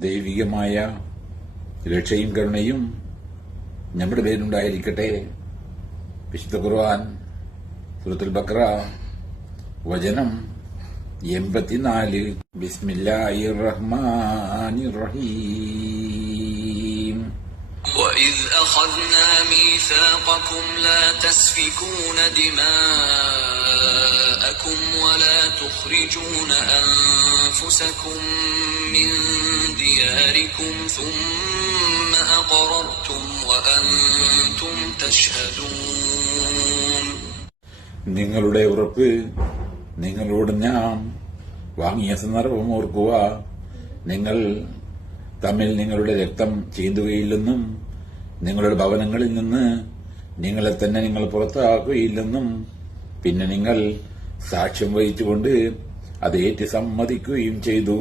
ദൈവികമായ രക്ഷയും കരുണയും നമ്മുടെ പേരിലുണ്ടായിരിക്കട്ടെ. വിശുദ്ധ ഖുർആൻ സൂറത്തുൽ ബഖറ വചനം 84. ബിസ്മില്ലാഹിർ റഹ്മാനിർ റഹീം. وَإِذْ أَخَذْنَا مِيثَاقَكُمْ لَا تَسْفِكُونَ دِمَاءَكُمْ وَلَا تُخْرِجُونَ أَنفُسَكُم مِّن دِيَارِكُمْ ثُمَّ أَقْرَرْتُمْ وَأَنتُمْ تَشْهَدُونَ. നിങ്ങളുടെ ഉറപ്പ് നിങ്ങളോട് ഞാൻ വാങ്ങിയ സന്ദർഭം ഓർക്കുക. നിങ്ങൾ തമ്മിൽ നിങ്ങളുടെ രക്തം ചീന്തുകയില്ലെന്നും നിങ്ങളുടെ ഭവനങ്ങളിൽ നിന്ന് നിങ്ങളെ തന്നെ നിങ്ങൾ പുറത്താക്കുകയില്ലെന്നും പിന്നെ നിങ്ങൾ സാക്ഷ്യം വഹിച്ചുകൊണ്ട് അത് ഏറ്റ് സമ്മതിക്കുകയും ചെയ്തു.